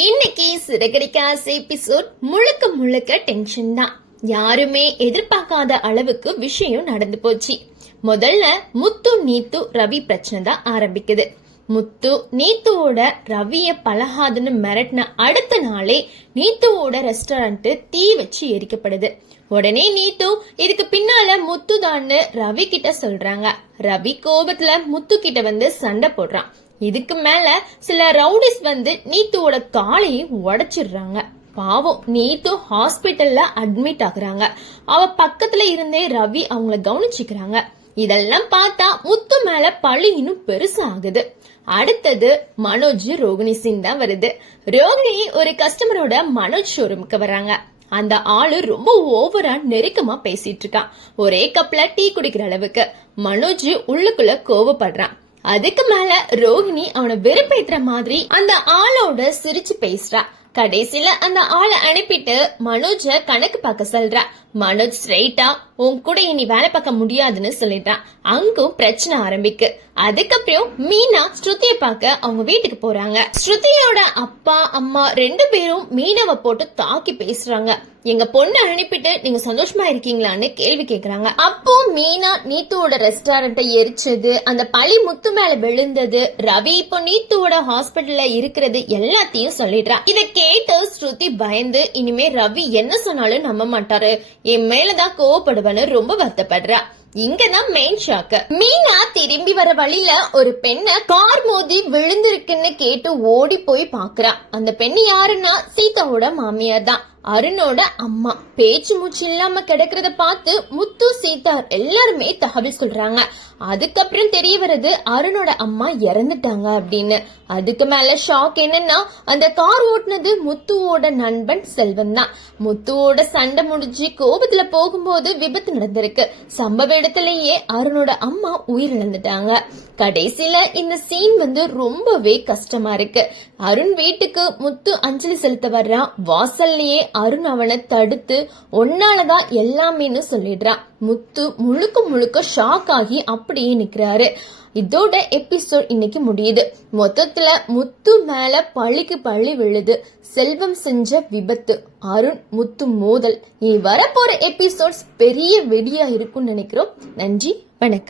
இன்னைக்கு சிறகடிக்க ஆசை எபிசோட் முழுக்க முழுக்க டென்ஷன் தான். யாருமே எதிர்பார்க்காத அளவுக்கு விஷயம் நடந்து போச்சு. முதல்ல முத்து நீத்து ரவி பிரச்சனை தான் ஆரம்பிக்குது. முத்து நீத்துவோட ரவிய பழகாதுன்னு மிரட்டின அடுத்த நாளே நீத்துவோட ரெஸ்டாரண்ட் தீ வச்சு எரிக்கப்படுது. உடனே நீத்து இதுக்கு பின்னால முத்து தான்னு ரவி கிட்ட சொல்றாங்க. ரவி கோபத்துல முத்து கிட்ட வந்து சண்டை போடுறான். இதுக்கு மேல சில ரவுடிஸ் வந்து நீத்துவோட காலையும் உடைச்சிடுறாங்க. பாவம் நீத்து ஹாஸ்பிட்டல்ல அட்மிட் ஆகுறாங்க. அவ பக்கத்துல இருந்தே ரவி அவங்கள கவனிச்சுக்கிறாங்க. இதெல்லாம் பார்த்தா முத்து மேல பழி இன்னும் பெருசா ஆகுது. அடுத்தது மனோஜ் ரோகிணி சீன் தான் வருது. ரோகிணி ஒரு கஸ்டமரோட மனோஜ் ஷோரூமுக்கு வர்றாங்க. அந்த ஆளு ரொம்ப ஓவரா நெருக்கமா பேசிட்டு இருக்கான். ஒரே கப்ல டீ குடிக்கிற அளவுக்கு. மனோஜ் உள்ளுக்குள்ள கோவப்படுறான். அதுக்கு மேல ரோகிணி அவனை வெறுப்பேத்துற மாதிரி அந்த ஆளோட சிரிச்சு பேசுறா. கடைசியில அந்த ஆளை அனுப்பிட்டு மனோஜ கணக்கு பார்க்க சொல்றா. மனோஜ் ஸ்ட்ரெயிட்டா உன் கூட இனி வேலை பார்க்க முடியாதுன்னு சொல்லிட்டான். அங்கும் பிரச்சனை ஆரம்பிக்கு. அதுக்கப்புறம் மீனா ஸ்ருதியை பார்க்க அவங்க வீட்டுக்கு போறாங்க. ஸ்ருதியோட அப்பா அம்மா ரெண்டு பேரும் மீனாவை போட்டு தாக்கி பேசுறாங்க. எங்க பொண்ணு அனுப்பிட்டு நீங்க சந்தோஷமா இருக்கீங்களான்னு கேள்வி கேக்குறாங்க. அப்போ மீனா நீத்துவோட ரெஸ்டாரண்ட்டை எரிச்சது, அந்த பழி முத்து மேல விழுந்தது, ரவி இப்போ நீத்துவோட ஹாஸ்பிட்டல்ல இருக்கிறது எல்லாத்தையும் சொல்லிடுறா. இத கேட்டு ஸ்ருதி பயந்து இனிமே ரவி என்ன சொன்னாலும் நம்ப மாட்டாரு, என் மேலதான் கோவப்படுவான்னு ரொம்ப வருத்தப்படுறா. இங்கதான் மெயின் ஷாக்கு. மீனா திரும்பி வர வழியில ஒரு பெண்ண கார் மோதி விழுந்திருக்குன்னு கேட்டு ஓடி போய் பாக்குறா. அந்த பெண்ணு யாருன்னா சீதாவோட மாமியார் தான், அருணோட அம்மா. பேச்சு மூச்சு இல்லாம கிடக்கிறத பார்த்து முத்து சீதா எல்லாருமே தகவல் சொல்றாங்க. அதுக்கப்புறம் தெரிய வருது அருணோட அம்மா இறந்துட்டாங்க அப்படின்னு. அதுக்கு மேல ஷாக் என்னன்னா அந்த கார் ஓட்டுனது முத்துவோட நண்பன் செல்வன் தான். முத்துவோட சண்டை முடிஞ்சு கோபத்துல போகும்போது விபத்து நடந்திருக்கு. சம்பவ இடத்துலயே அருணோட அம்மா உயிரிழந்துட்டாங்க. கடைசியில இந்த சீன் வந்து ரொம்பவே கஷ்டமா இருக்கு. அருண் வீட்டுக்கு முத்து அஞ்சலி செலுத்த வர்றான். வாசல்லையே அருண் அவனை தடுத்து ஒன்னாலதான் எல்லாமேன்னு சொல்லிடுறான். முத்து முழுக்க முழுக்க ஷாக் ஆகி அப்படியே நிக்கிறாரு. இதோட எபிசோட் இன்னைக்கு முடியுது. மொத்தத்துல முத்து மேல பழிக்கு பழி விழுது. செல்வம் செஞ்ச விபத்து, அருண் முத்து மோதல். இனி வரப்போற எபிசோட்ஸ் பெரிய வெடியா இருக்கும்னு நினைக்கிறோம். நன்றி, வணக்கம்.